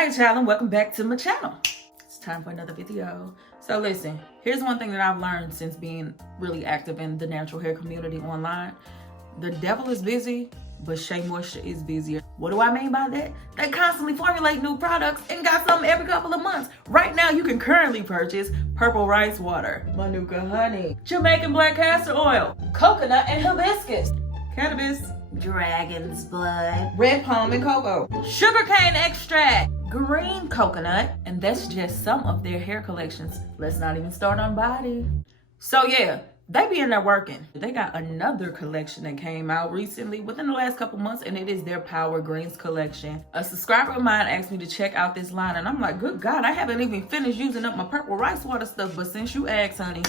Hi y'all, and welcome back to my channel. It's time for another video. So listen, here's one thing that I've learned since being really active in the natural hair community online. The devil is busy, but Shea Moisture is busier. What do I mean by that? They constantly formulate new products and got something every couple of months. Right now, you can currently purchase purple rice water, Manuka honey, Jamaican black castor oil, coconut and hibiscus, cannabis, dragon's blood, red palm and cocoa, sugarcane extract, green coconut, and that's just some of their hair collections. Let's not even start on body. So yeah, they be in there working. They got another collection that came out recently within the last couple months, and it is their Power Greens collection. A subscriber of mine asked me to check out this line, and I'm like, good God, I haven't even finished using up my purple rice water stuff, but since you asked, honey,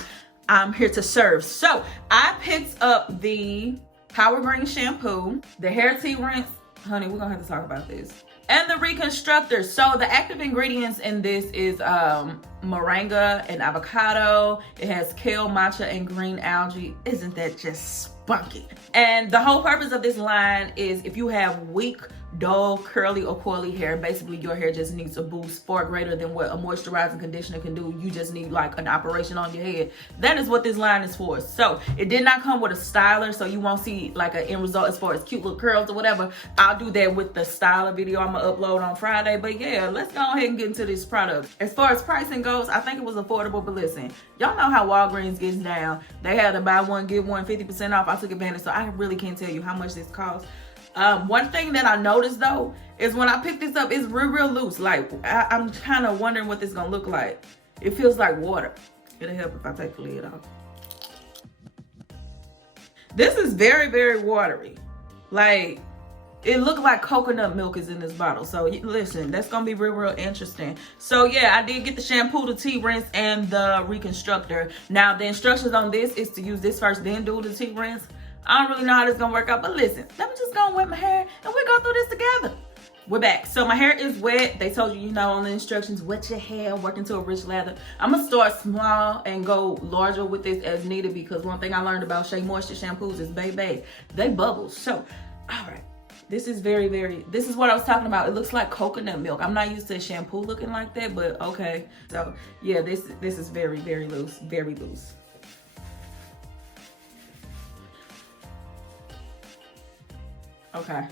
I'm here to serve. So I picked up the Power Green shampoo, the hair tea rinse, honey, we're gonna have to talk about this, and the Reconstructor. So the active ingredients in this is moringa and avocado. It has kale, matcha, and green algae. Isn't that just spunky? And the whole purpose of this line is if you have weak, dull, curly, or coily hair, basically your hair just needs a boost far greater than what a moisturizing conditioner can do. You just need like an operation on your head. That is what this line is for. So it did not come with a styler, so you won't see like an end result as far as cute little curls or whatever. I'll do that with the styler video I'm gonna upload on Friday. But yeah, let's go ahead and get into this product. As far as pricing goes, I think it was affordable, but listen, y'all know how Walgreens gets down. They had to buy one, get one 50% off. I took advantage, so I really can't tell you how much this costs. One thing that I noticed though is when I picked this up, it's real loose. Like I'm kind of wondering what this is gonna look like. It feels like water. It'll help if I take the lid off. This is very watery. Like it looked like coconut milk is in this bottle. So listen, that's gonna be real interesting. So yeah, I did get the shampoo, the tea rinse, and the Reconstructor. Now the instructions on this is to use this first, then do the tea rinse. I don't really know how this is gonna work out, but listen, let me just go and wet my hair and we go through this together. We're back. So my hair is wet. They told you, you know, on the instructions, wet your hair, work into a rich lather. I'm gonna start small and go larger with this as needed, because one thing I learned about Shea Moisture shampoos is, baby, they bubble. So, all right. This is this is what I was talking about. It looks like coconut milk. I'm not used to a shampoo looking like that, but okay. So yeah, this is very loose, very loose. Okay,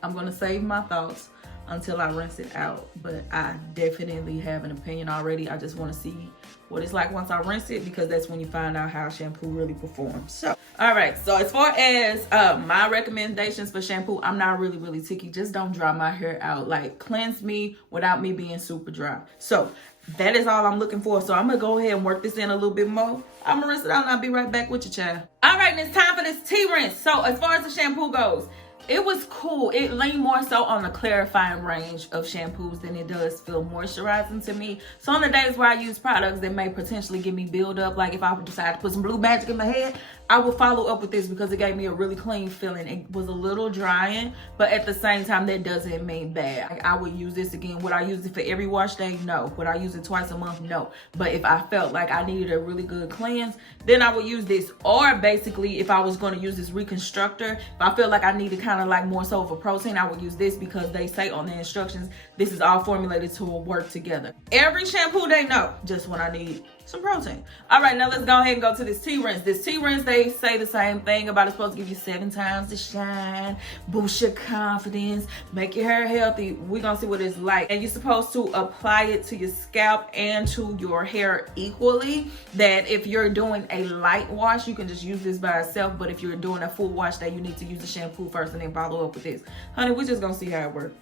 I'm gonna save my thoughts until I rinse it out, but I definitely have an opinion already. I just want to see what it's like once I rinse it, because that's when you find out how shampoo really performs. So all right, so as far as my recommendations for shampoo, I'm not really picky. Just don't dry my hair out. Like cleanse me without me being super dry. So that is all I'm looking for. So I'm gonna go ahead and work this in a little bit more. I'm gonna rinse it out and I'll be right back with you, child. All right, and it's time for this tea rinse. So as far as the shampoo goes, it was cool. It leaned more so on the clarifying range of shampoos than it does feel moisturizing to me. So on the days where I use products that may potentially give me buildup, like if I decide to put some blue magic in my head, I will follow up with this because it gave me a really clean feeling. It was a little drying, but at the same time, that doesn't mean bad. Like, I would use this again. Would I use it for every wash day? No. Would I use it twice a month? No. But if I felt like I needed a really good cleanse, then I would use this. Or basically, if I was going to use this Reconstructor, if I felt like I needed kind of like more so of a protein, I would use this, because they say on the instructions, this is all formulated to work together. Every shampoo they know, just when I need some protein. All right, now let's go ahead and go to this tea rinse. This tea rinse, they say the same thing about it's supposed to give you 7 times the shine, boost your confidence, make your hair healthy. We're gonna see what it's like. And you're supposed to apply it to your scalp and to your hair equally. That if you're doing a light wash, you can just use this by itself. But if you're doing a full wash day, you need to use the shampoo first and then follow up with this. Honey, we're just gonna see how it works.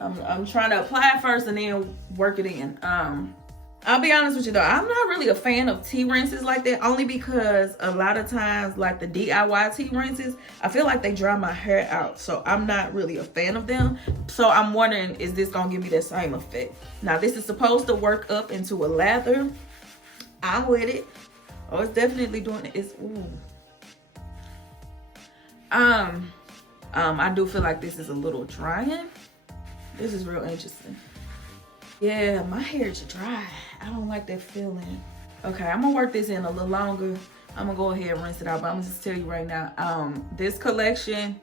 I'm trying to apply it first and then work it in. I'll be honest with you though, I'm not really a fan of tea rinses like that, only because a lot of times, like the DIY tea rinses, I feel like they dry my hair out. So I'm not really a fan of them. So I'm wondering, is this gonna give me the same effect? Now this is supposed to work up into a lather. I'm with it. Oh, it's definitely doing it. It's ooh. I do feel like this is a little drying. This is real interesting. Yeah, my hair is dry. I don't like that feeling. Okay, I'm gonna work this in a little longer. I'm gonna go ahead and rinse it out, but I'm gonna just tell you right now, this collection,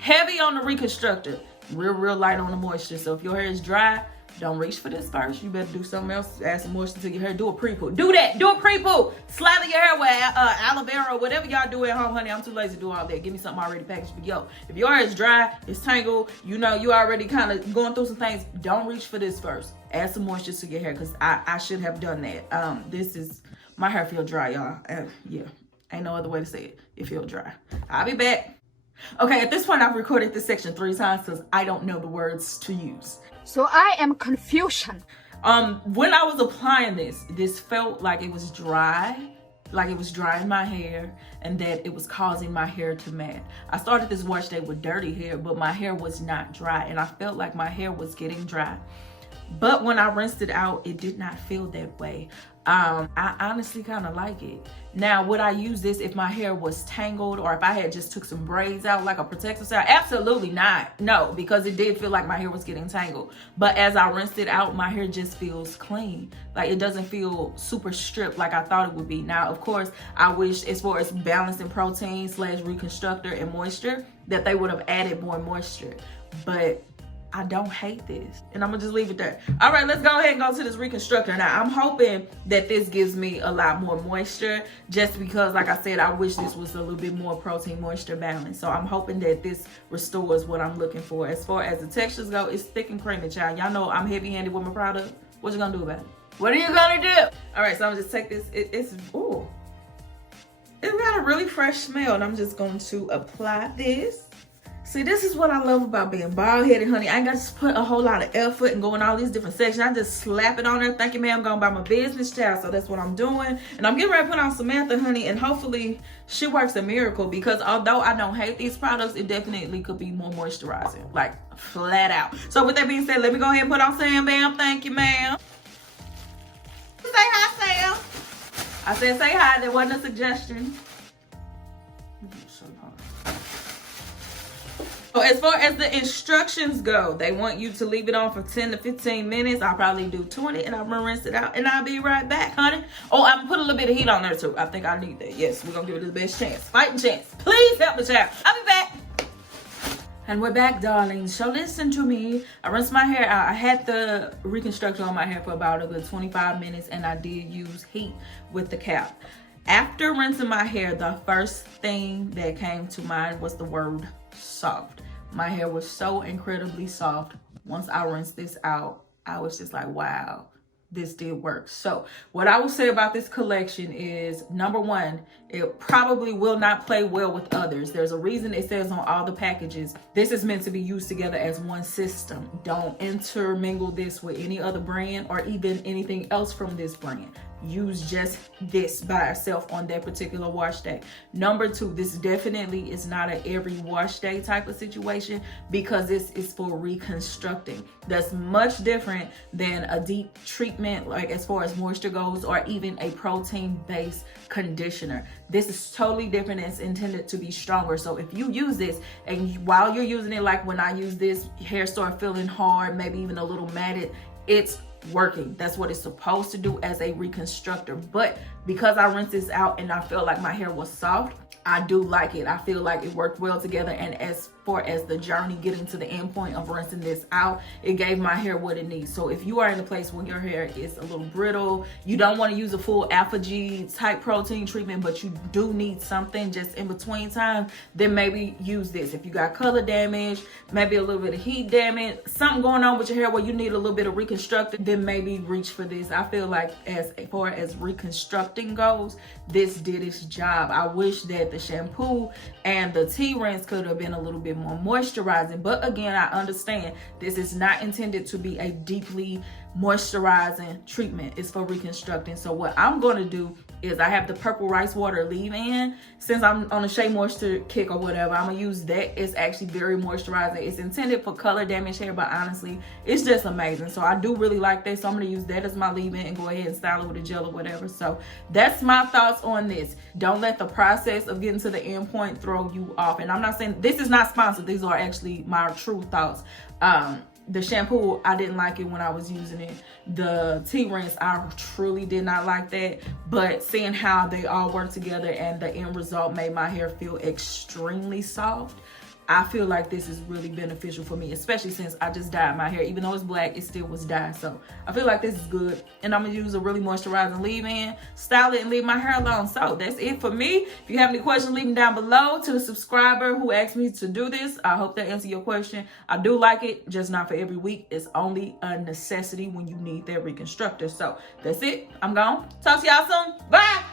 heavy on the Reconstructor. real light on the moisture. So if your hair is dry, don't reach for this first. You better do something else. Add some moisture to your hair. Do a pre-poo. Do that. Do a pre-poo. Slather your hair with aloe vera or whatever y'all do at home, honey. I'm too lazy to do all that. Give me something already packaged. But yo, if your hair is dry, it's tangled, you know, you already kind of going through some things, don't reach for this first. Add some moisture to your hair because I should have done that. This is, my hair feel dry, y'all. Yeah, ain't no other way to say it. It feel dry. I'll be back. Okay, at this point, I've recorded this section 3 times because I don't know the words to use. So I am confusion. When I was applying this felt like it was dry, like it was drying my hair, and that it was causing my hair to mat. I started this wash day with dirty hair, but my hair was not dry, and I felt like my hair was getting dry. But when I rinsed it out, it did not feel that way. I honestly kind of like it. Now, would I use this if my hair was tangled or if I had just took some braids out like a protective style? Absolutely not. No, because it did feel like my hair was getting tangled. But as I rinsed it out, my hair just feels clean. Like it doesn't feel super stripped like I thought it would be. Now, of course, I wish as far as balancing protein / reconstructor and moisture that they would have added more moisture. But I don't hate this, and I'm gonna just leave it there. All right, let's go ahead and go to this Reconstructor. Now, I'm hoping that this gives me a lot more moisture, just because, like I said, I wish this was a little bit more protein moisture balance. So I'm hoping that this restores what I'm looking for. As far as the textures go, it's thick and creamy, child. Y'all know I'm heavy-handed with my product. What you gonna do about it? What are you gonna do? All right, so I'm gonna just take this. It's got a really fresh smell, and I'm just going to apply this. See, this is what I love about being bald-headed, honey. I ain't got to put a whole lot of effort and go in all these different sections. I just slap it on there, thinking, man, I'm going by my business, child. So that's what I'm doing. And I'm getting ready to put on Samantha, honey, and hopefully she works a miracle, because although I don't hate these products, it definitely could be more moisturizing, like flat out. So with that being said, let me go ahead and put on Sam Bam. Thank you, ma'am. Say hi, Sam. I said say hi. There wasn't a suggestion. So as far as the instructions go, they want you to leave it on for 10 to 15 minutes. I'll probably do 20, and I'm gonna rinse it out, and I'll be right back, honey. Oh, I'm gonna put a little bit of heat on there too. I think I need that. Yes, we're gonna give it the best chance. Fighting chance. Please help me, child. I'll be back. And we're back, darlings. So listen to me. I rinsed my hair out. I had the Reconstructor on my hair for about a good 25 minutes, and I did use heat with the cap. After rinsing my hair, the first thing that came to mind was the word soft. My hair was so incredibly soft. Once I rinsed this out, I was just like, wow, this did work. So what I will say about this collection is, number one, it probably will not play well with others. There's a reason it says on all the packages, this is meant to be used together as one system. Don't intermingle this with any other brand or even anything else from this brand. Use just this by itself on that particular wash day. Number two, this definitely is not an every wash day type of situation, because this is for reconstructing. That's much different than a deep treatment, like as far as moisture goes, or even a protein based conditioner. This is totally different, and it's intended to be stronger. So if you use this, and while you're using it, like when I use this, hair start feeling hard, maybe even a little matted, it's working. That's what it's supposed to do as a reconstructor. But because I rinsed this out and I felt like my hair was soft, I do like it. I feel like it worked well together. And as far as the journey getting to the end point of rinsing this out, it gave my hair what it needs. So if you are in a place where your hair is a little brittle, you don't want to use a full alpha G type protein treatment, but you do need something just in between time, then maybe use this. If you got color damage, maybe a little bit of heat damage, something going on with your hair where you need a little bit of reconstructor, then maybe reach for this. I feel like as far as reconstructing goes, this did its job. I wish that the shampoo and the tea rinse could have been a little bit more moisturizing, but again, I understand this is not intended to be a deeply moisturizing treatment. It's for reconstructing. So what I'm going to do is, I have the purple rice water leave-in. Since I'm on a Shea moisture kick or whatever, I'm gonna use that. It's actually very moisturizing. It's intended for color damaged hair, but honestly, it's just amazing. So I do really like that. So I'm gonna use that as my leave-in and go ahead and style it with a gel or whatever. So that's my thoughts on this. Don't let the process of getting to the end point throw you off. And I'm not saying, this is not sponsored. These are actually my true thoughts. The shampoo, I didn't like it when I was using it. The tea rinse, I truly did not like that. But seeing how they all work together and the end result made my hair feel extremely soft, I feel like this is really beneficial for me, especially since I just dyed my hair. Even though it's black, it still was dyed. So I feel like this is good. And I'm going to use a really moisturizing leave-in, style it, and leave my hair alone. So that's it for me. If you have any questions, leave them down below. To the subscriber who asked me to do this, I hope that answered your question. I do like it, just not for every week. It's only a necessity when you need that reconstructor. So that's it. I'm gone. Talk to y'all soon. Bye.